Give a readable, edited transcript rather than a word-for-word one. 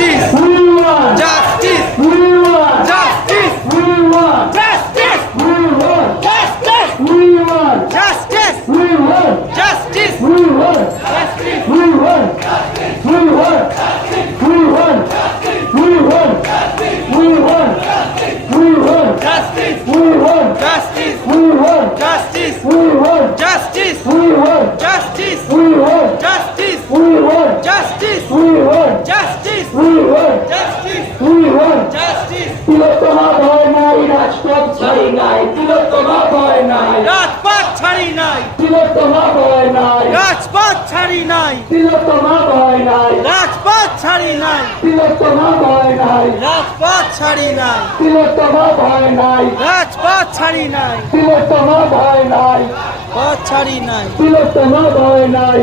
Justice! We want Justice! We want Justice! We want Justice! We want Justice! We want Justice! We want Justice! We want Justice! We want We want We want We want We want We want Justice! We want Justice! We want Justice! We want Justice! We want Justice! We want Justice! We want Justice! We want Justice! We want Justice! We want Justice! তিলোত্তমা ভয় নাই রাজপথ ছাড়ি নাই তিলোত্তমা ভয় নাই রাজপথ ছাড়ি নাই তিলোত্তমা ভয় নাই রাজপথ ছাড়ি নাই তিলোত্তমা ভয় নাই রাজপথ ছাড়ি নাই তিলোত্তমা ভয় নাই রাজপথ ছাড়ি নাই তিলোত্তমা ভয় নাই রাজপথ ছাড়ি নাই তিলোত্তমা ভয় নাই পথ ছাড়ি নাই তিলোত্তমা ভয় নাই